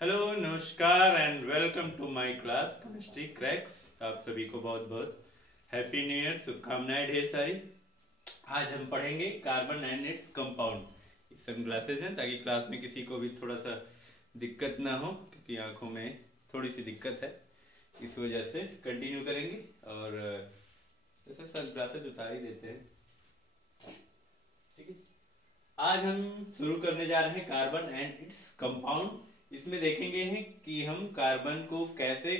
Hello नमस्कार and welcome to my class chemistry cracks. आप सभी को बहुत बहुत हैप्पी न्यू ईयर, शुभकामनाएं ढेर सारी। आज हम पढ़ेंगे carbon and its compound. Sunglasses हैं ताकि क्लास में किसी को भी थोड़ा सा दिक्कत ना हो, क्योंकि आंखों में थोड़ी सी दिक्कत है, इस वजह से कंटिन्यू करेंगे। और जैसे सन ग्लासेस उतार ही देते हैं, ठीक है। आज हम शुरू करने जा रहे हैं कार्बन एंड इट्स कंपाउंड। इसमें देखेंगे हैं कि हम कार्बन को कैसे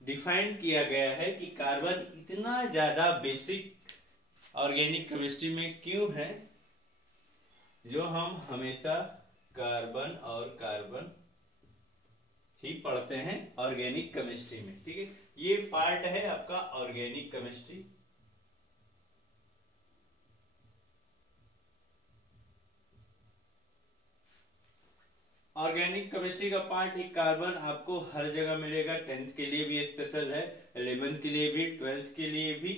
डिफाइन किया गया है कि कार्बन इतना ज्यादा बेसिक ऑर्गेनिक केमिस्ट्री में क्यों है, जो हम हमेशा कार्बन और कार्बन ही पढ़ते हैं ऑर्गेनिक केमिस्ट्री में, ठीक है। ये पार्ट है आपका ऑर्गेनिक केमिस्ट्री। ऑर्गेनिक केमिस्ट्री का पार्ट एक कार्बन आपको हर जगह मिलेगा। 10th के लिए भी स्पेशल है, 11th के लिए भी, 12th के लिए भी।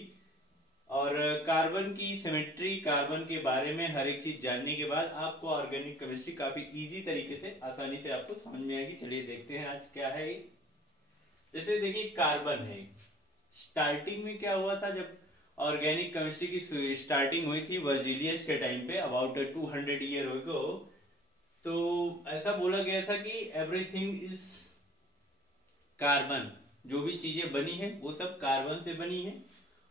और कार्बन की सिमेट्री, कार्बन के बारे में हर एक चीज जानने के बाद आपको ऑर्गेनिक केमिस्ट्री काफी इजी तरीके से, आसानी से आपको समझ में आएगी। चलिए देखते हैं आज क्या है ये। जैसे देखिए कार्बन है, स्टार्टिंग में क्या हुआ था, जब ऑर्गेनिक केमिस्ट्री की स्टार्टिंग हुई थी वर्जिलियस के टाइम पे, अबाउट 200 ईयर अगो। तो ऐसा बोला गया था कि एवरीथिंग इज कार्बन, जो भी चीजें बनी है वो सब कार्बन से बनी है।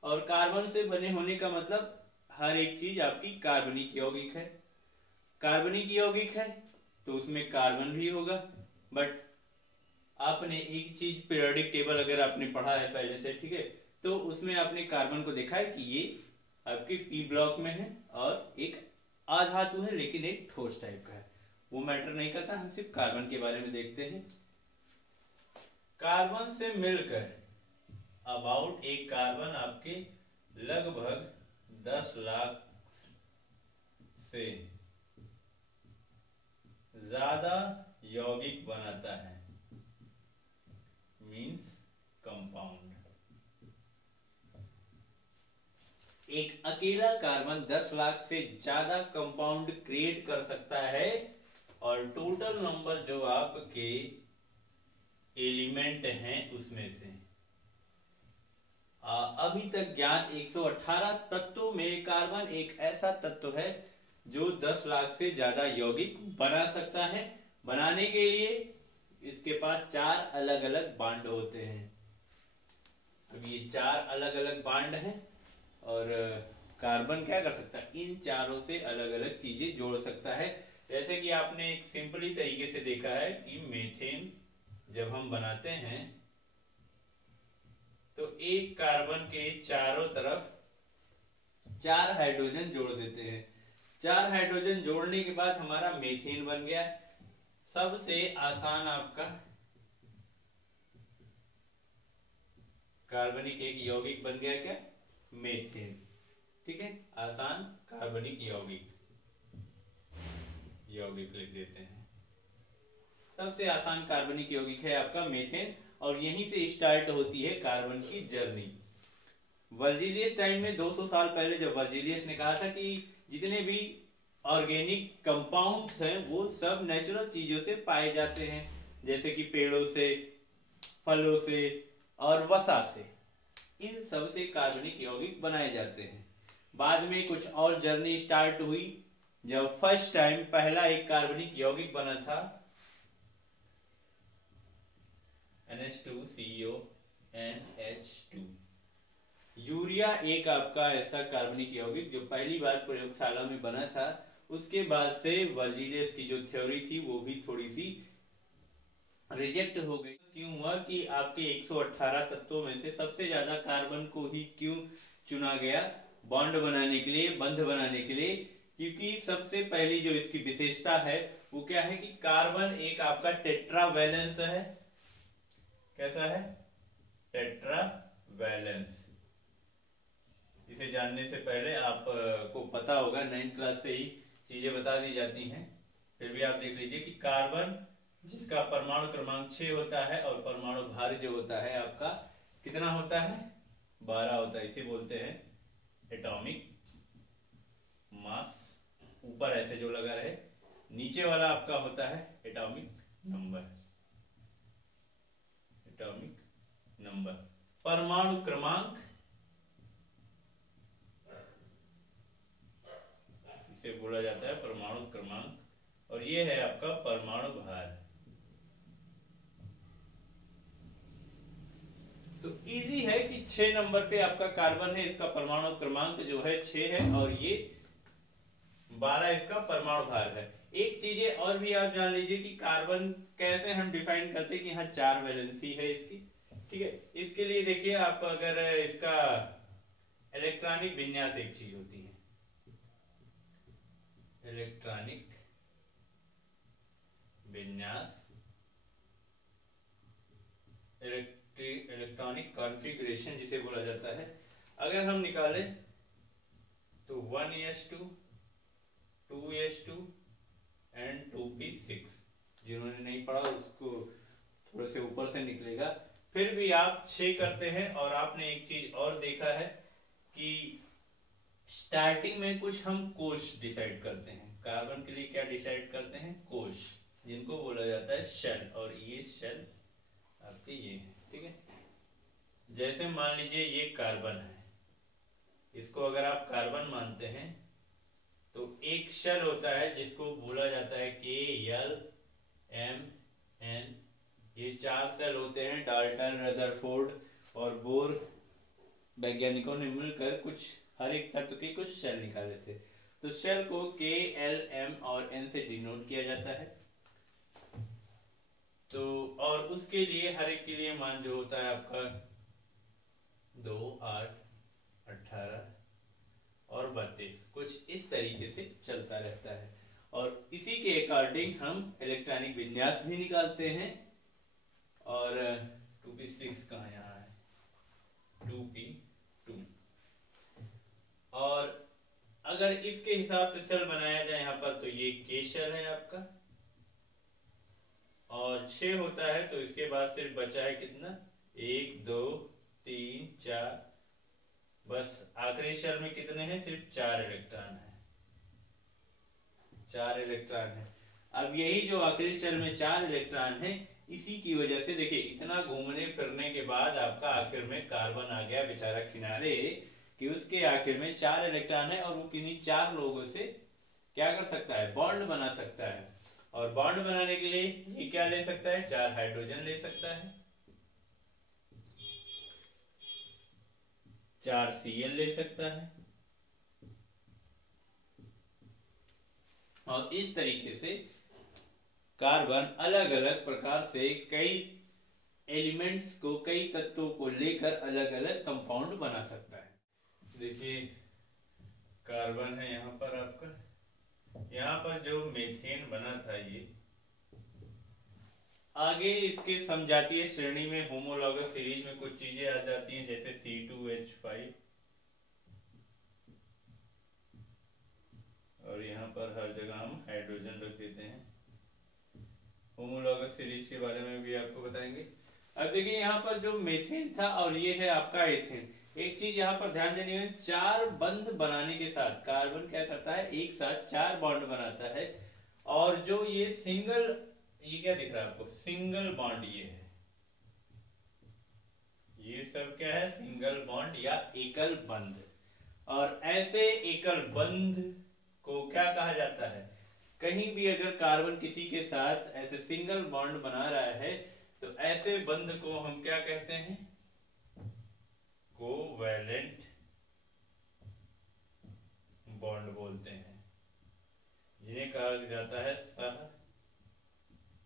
और कार्बन से बने होने का मतलब हर एक चीज आपकी कार्बनिक यौगिक है। कार्बनिक यौगिक है तो उसमें कार्बन भी होगा। बट आपने एक चीज पीरियोडिक टेबल अगर आपने पढ़ा है पहले से, ठीक है, तो उसमें आपने कार्बन को देखा है कि ये आपके पी ब्लॉक में है और एक अधातु है, लेकिन एक ठोस टाइप का है। वो मैटर नहीं करता, हम सिर्फ कार्बन के बारे में देखते हैं। कार्बन से मिलकर अबाउट एक कार्बन आपके लगभग 10 लाख से ज्यादा यौगिक बनाता है, मींस कंपाउंड। एक अकेला कार्बन 10 लाख से ज्यादा कंपाउंड क्रिएट कर सकता है। और टोटल नंबर जो आपके एलिमेंट हैं उसमें से अभी तक ज्ञात 118 तत्वों में कार्बन एक ऐसा तत्व है जो 10 लाख से ज्यादा यौगिक बना सकता है। बनाने के लिए इसके पास 4 अलग अलग बांड होते हैं। अब ये 4 अलग अलग बांड हैं और कार्बन क्या कर सकता है, इन चारों से अलग अलग चीजें जोड़ सकता है। जैसे कि आपने एक सिंपली तरीके से देखा है कि मीथेन जब हम बनाते हैं तो एक कार्बन के चारों तरफ 4 हाइड्रोजन जोड़ देते हैं। 4 हाइड्रोजन जोड़ने के बाद हमारा मीथेन बन गया। सबसे आसान आपका कार्बनिक एक यौगिक बन गया, क्या, मीथेन, ठीक है। आसान कार्बनिक यौगिक लिख देते हैं। सबसे आसान कार्बनिक यौगिक है आपका मीथेन, और यहीं से स्टार्ट होती है कार्बन की जर्नी। वर्जिलियस टाइम में 200 साल पहले जब वर्जिलियस ने कहा था कि जितने भी ऑर्गेनिक कंपाउंड्स हैं वो सब नेचुरल चीजों से पाए जाते हैं, जैसे कि पेड़ों से, फलों से और वसा से, इन सब से कार्बनिक यौगिक बनाए जाते हैं। बाद में कुछ और जर्नी स्टार्ट हुई जब फर्स्ट टाइम पहला एक कार्बनिक यौगिक बना था, NH2CO NH2। यूरिया एक आपका ऐसा कार्बनिक यौगिक जो पहली बार प्रयोगशाला में बना था। उसके बाद से वर्जिलियस की जो थ्योरी थी वो भी थोड़ी सी रिजेक्ट हो गई। क्यों हुआ कि आपके 118 तत्वों में से सबसे ज्यादा कार्बन को ही क्यों चुना गया बॉन्ड बनाने के लिए, बंध बनाने के लिए? क्योंकि सबसे पहली जो इसकी विशेषता है वो क्या है कि कार्बन एक आपका टेट्रावैलेंस है। कैसा है? टेट्रावैलेंस। इसे जानने से पहले आपको पता होगा, 9th क्लास से ही चीजें बता दी जाती हैं, फिर भी आप देख लीजिए कि कार्बन जिसका परमाणु क्रमांक 6 होता है और परमाणु भार जो होता है आपका कितना होता है, 12 होता है। इसे बोलते हैं एटॉमिक मास। ऊपर ऐसे जो लगा रहे, नीचे वाला आपका होता है एटॉमिक नंबर। Atomic number. परमाणु क्रमांक इसे बोला जाता है परमाणु क्रमांक, और ये है आपका परमाणु भार। तो इजी है कि 6 नंबर पे आपका कार्बन है, इसका परमाणु क्रमांक जो है 6 है, और ये 12 इसका परमाणु भार है। एक चीजें और भी आप जान लीजिए कि कार्बन कैसे हम डिफाइन करते हैं कि हाँ 4 वैलेंसी है इसकी, ठीक है। इसके लिए देखिए आप अगर इसका इलेक्ट्रॉनिक विन्यास एक चीज होती है, इलेक्ट्रॉनिक विन्यास, इलेक्ट्रॉनिक कॉन्फ़िगरेशन जिसे बोला जाता है, अगर हम निकालें तो 1s2 2s2 एंड 2p6। जिन्होंने नहीं पढ़ा उसको थोड़े से ऊपर से निकलेगा। फिर भी आप 6 करते हैं, और आपने एक चीज और देखा है कि स्टार्टिंग में कुछ हम कोश डिसाइड करते हैं। कार्बन के लिए क्या डिसाइड करते हैं? कोश, जिनको बोला जाता है शेल, और ये शेल आपके ये है, ठीक है। जैसे मान लीजिए ये कार्बन है, इसको अगर आप कार्बन मानते हैं तो एक शेल होता है जिसको बोला जाता है KLMN। ये 4 सेल होते हैं। डाल्टन, रदरफोर्ड और बोर वैज्ञानिकों ने मिलकर कुछ हर एक तत्व के कुछ शेल निकाले थे। तो शेल को KLM और N से डिनोट किया जाता है। तो और उसके लिए हर एक के लिए मान जो होता है आपका 2, 8, 18 और 32, कुछ इस तरीके से चलता रहता है। और इसी के अकॉर्डिंग हम इलेक्ट्रॉनिक विन्यास भी निकालते हैं। और 2p6 कहाँ यहाँ है, 2p2। और अगर इसके हिसाब से सेल बनाया जाए यहाँ पर, तो ये K शेल है आपका, और 6 होता है, तो इसके बाद सिर्फ बचा है कितना, 1 2 3 4, बस आखिरी शेल में कितने हैं, सिर्फ 4 इलेक्ट्रॉन है, 4 इलेक्ट्रॉन है। अब यही जो आखिरी शेल में 4 इलेक्ट्रॉन है, इसी की वजह से देखिए इतना घूमने फिरने के बाद आपका आखिर में कार्बन आ गया बेचारा किनारे, कि उसके आखिर में 4 इलेक्ट्रॉन है, और वो किन्हीं 4 लोगों से क्या कर सकता है, बॉन्ड बना सकता है। और बॉन्ड बनाने के लिए ये क्या ले सकता है, 4 हाइड्रोजन ले सकता है, 4 Cl ले सकता है, और इस तरीके से कार्बन अलग अलग प्रकार से कई एलिमेंट्स को, कई तत्वों को लेकर अलग अलग कंपाउंड बना सकता है। देखिए कार्बन है यहाँ पर आपका, यहाँ पर जो मीथेन बना था, ये आगे इसके समजातीय श्रेणी में होमोलॉगस सीरीज में कुछ चीजें आ जाती हैं, जैसे C2H5, और यहाँ पर हर जगह हम हाइड्रोजन रख देते हैं। होमोलॉगस सीरीज के बारे में भी आपको बताएंगे। अब देखिए यहाँ पर जो मीथेन था, और ये है आपका एथेन। एक चीज यहाँ पर ध्यान देनी है, 4 बंध बनाने के साथ कार्बन क्या करता है, एक साथ 4 बॉन्ड बनाता है। और जो ये सिंगल, ये क्या दिख रहा है आपको, सिंगल बॉन्ड, ये है, ये सब क्या है, सिंगल बॉन्ड या एकल बंध। और ऐसे एकल बंध को क्या कहा जाता है, कहीं भी अगर कार्बन किसी के साथ ऐसे सिंगल बॉन्ड बना रहा है, तो ऐसे बंध को हम क्या कहते हैं, कोवैलेंट बॉन्ड बोलते हैं, जिन्हें कहा जाता है सह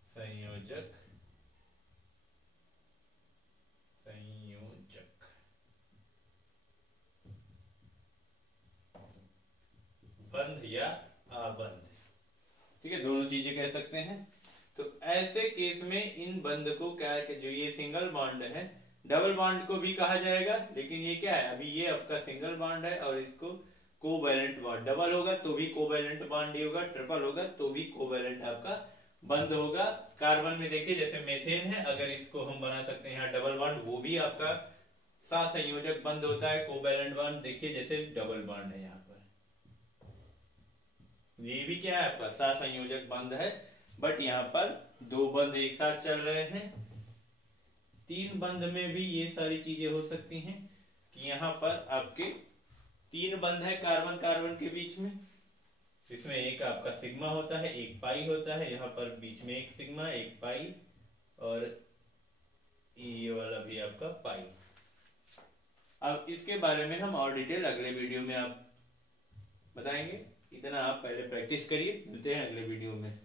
संयोजक बंध या आबंध, ठीक है, दोनों चीजें कह सकते हैं। तो ऐसे केस में इन बंध को क्या, जो ये सिंगल बॉन्ड है, डबल बॉन्ड को भी कहा जाएगा, लेकिन ये क्या है, अभी ये आपका सिंगल बॉन्ड है, और इसको कोवैलेंट बॉन्ड, डबल होगा तो भी कोवैलेंट बॉन्ड ही होगा, ट्रिपल होगा तो भी कोवैलेंट आपका बंद होगा। कार्बन में देखिए जैसे मेथेन है, अगर इसको हम बना सकते हैं यहाँ डबल बॉन्ड, वो भी आपका सहसंयोजक बंद होता है, कोवैलेंट बॉन्ड। देखिए जैसे डबल बॉन्ड है यहाँ पर, ये भी क्या है आपका सहसंयोजक बंद है, बट यहाँ पर 2 बंद एक साथ चल रहे हैं, तीन बंध में भी ये सारी चीजें हो सकती हैं कि यहाँ पर आपके तीन बंध है कार्बन कार्बन के बीच में, इसमें एक आपका सिग्मा होता है, एक पाई होता है, यहाँ पर बीच में एक सिग्मा एक पाई और ये वाला भी आपका पाई। अब इसके बारे में हम और डिटेल अगले वीडियो में आप बताएंगे। इतना आप पहले प्रैक्टिस करिए, मिलते हैं अगले वीडियो में।